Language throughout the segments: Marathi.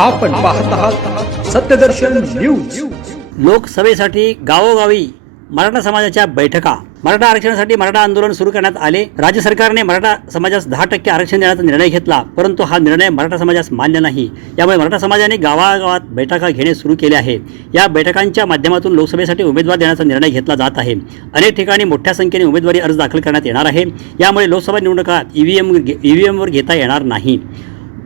आपण पाहत आहात सत्यदर्शन न्यूज। लोकसभेसाठी गावोगावी मराठा समाजाच्या बैठका। मराठा आरक्षणासाठी मराठा आंदोलन सुरू करण्यात आले। राज्य सरकारने मराठा समाजास 10% आरक्षण देण्याचा निर्णय घेतला, परंतु हा निर्णय मराठा समाजास मान्य नाही। यामुळे मराठा समाजाने गावागावात बैठका घेणे सुरू केले आहे। या बैठकांच्या माध्यमातून लोकसभेसाठी उमेदवार देण्याचा निर्णय घेतला जात आहे। अनेक ठिकाणी मोठ्या संख्येने उमेदवारी अर्ज दाखल करण्यात येणार आहे। यामुळे लोकसभा निवडणुकात ईव्हीएमवर घेता येणार नाही।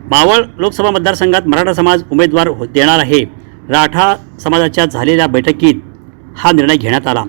मावळ लोकसभा मतदारसंघात मराठा समाज उमेदवार देणार आहे। राठा समाजाच्या झालेल्या बैठकीत हा निर्णय घेण्यात आला।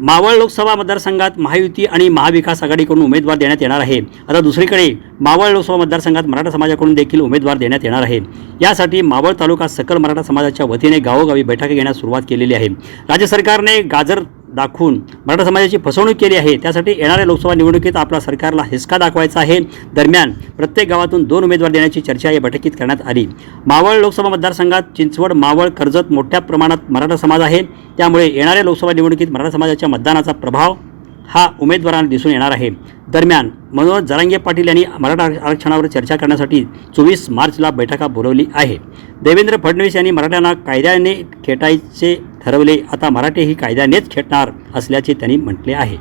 मावळ लोकसभा मतदारसंघात महायुती आणि महाविकास आघाडीकडून उमेदवार देण्यात येणार आहे। आता दुसरीकडे मावळ लोकसभा मतदारसंघात मराठा समाजाकडून देखील उमेदवार देण्यात येणार आहे। यासाठी मावळ तालुका सकल मराठा समाजाच्या वतीने गावोगावी बैठका घेण्यास सुरुवात केलेली आहे। राज्य सरकारने गाजर दाखवून मराठा समाजाची फसवणूक केली आहे। त्यासाठी येणाऱ्या लोकसभा निवडणुकीत आपला सरकारला हिसका दाखवायचा आहे। दरम्यान प्रत्येक गावातून 2 उमेदवार देण्याची चर्चा या बैठकीत करण्यात आली। मावळ लोकसभा मतदारसंघात चिंचवड, मावळ, कर्जत मोठ्या प्रमाणात मराठा समाज आहे। त्यामुळे येणाऱ्या लोकसभा निवडणुकीत मराठा समाजाच्या मतदानाचा प्रभाव हा उमेदवारांना दिसून येणार आहे। दरम्यान मनोज जरांगे पाटील यांनी मराठा आरक्षणावर चर्चा करण्यासाठी 24 मार्चला बैठका बोलावली आहे। देवेंद्र फडणवीस यांनी मराठ्यांना कायद्याने खेटायचे ठरवले। आता मराठे ही कायद्यानेच खेटणार असल्याचे त्यांनी म्हटले आहे।